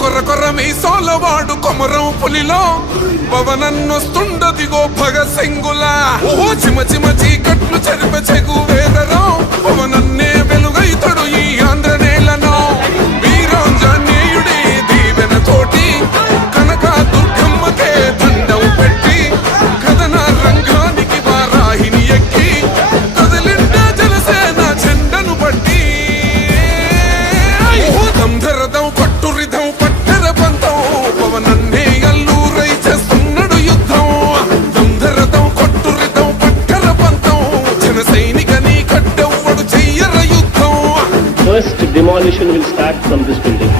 కొర్ర కొర్ర మీసాలవాడు కొమరం పులిలో పవనన్నొస్తుండదిగో భగత్ సింగులా ఓ చిమ చిమ చీకట్లు చెరిపే చెగు వేదరో పవనన్నే వెలుగైతడు ఈ ఆంధ్ర నేలను వీరాంజనేయుడి దీవెన తోటి కనక దుర్గమ్మకే దండం పెట్టి కథన రంగానికి వారాహిని ఎక్కి కదలిండే జనసేన చెండను బట్టి దంధరదం కొట్టురిదం పట్టర పంతం పవనన్నే అల్లూరై చేస్తున్నాడు యుద్ధం దంధరదం కొట్టురిదం పట్టర పంతం జన సైనికని కట్టెవ్వడు చెయ్యర యుద్ధం. First demolition will start from this building.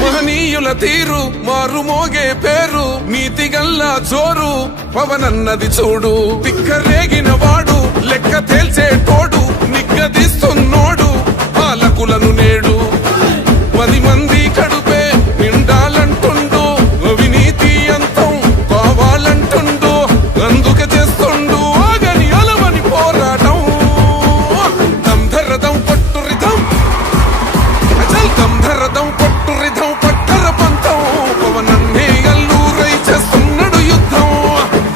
మహనీయుల తీరు మారు మోగే పేరు నీతి గల్లా జోరు పవనన్నది చూడు తిక్కరేగిన వాడు లెక్క తేల్చేటోడు నిగ్గదీస్తున్నోడు పాలకులను నేడు 10 మంది కడుపే నిండాలంటుండు అవినీతి అంతం కావాలంటుండు అందుకే చేస్తుండు ఆగని అలవని పోరాటం దంధరదం కొట్టురిదం అచల్ దంధరదం కొట్టురిదం పట్టర పంతం పవనన్నే అల్లూరై చేస్తున్నాడు యుద్ధం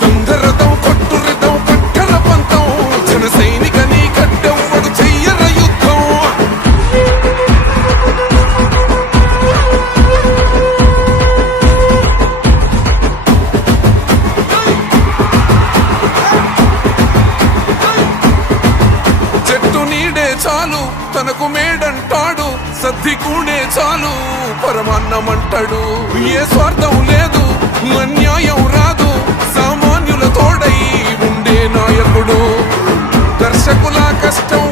దంధరదం కొట్టురిదం పట్టర పంతం జన సైనికని కట్టెవ్వడు చెయ్యర యుద్ధం. చెట్టు నీడే చాలు తనకు మేడంటాడు సద్ది కూడే చాలు పరమాన్నమంటాడు ఏ స్వార్థం లేదు అన్యాయం రాదు సామాన్యుల తోడై ఉండే నాయకుడు దర్శకుల కష్టం